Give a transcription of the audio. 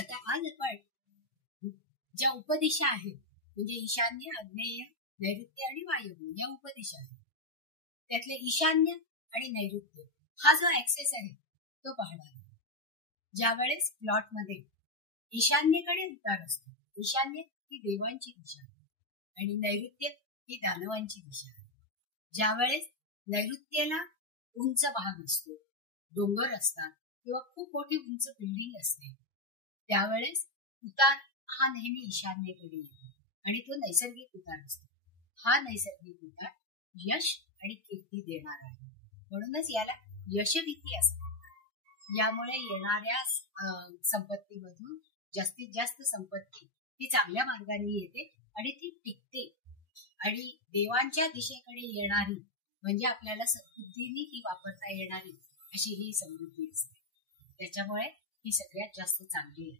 आता आज आपण ज्या उपदिशा आहेत म्हणजे ईशान्य, आग्नेय, नैऋत्य आणि वायव्य या उपदिशा आहेत, त्यातले ईशान्य आणि नैऋत्य हा जो ऍक्सेस आहे तो पाहणार आहे. ज्या वेळेस प्लॉटमध्ये ईशान्येकडे उतार असतो, ईशान्य ही देवांची दिशा आहे आणि नैऋत्य ही दानवांची दिशा आहे. ज्या वेळेस नैऋत्येला उंच भाग असतो, डोंगर असतात किंवा खूप मोठी उंच बिल्डिंग असते, त्यावेळेस उतार हा नेहमी ईशान्येकडे येतो आणि तो नैसर्गिक उतार असतो. हा नैसर्गिक उतार यश आणि कीर्ती देणार आहे, म्हणूनच याला यशविधी असं म्हणतात. यामुळे येणाऱ्या संपत्तीमधून जास्तीत जास्त संपत्ती ही चांगल्या मार्गाने येते आणि ती टिकते आणि देवांच्या दिशेकडे येणारी म्हणजे आपल्याला सद्बुद्धीने ही वापरता येणारी अशी ही समृद्धी असते. त्याच्यामुळे ही सगळ्यात जास्त चांगली आहे.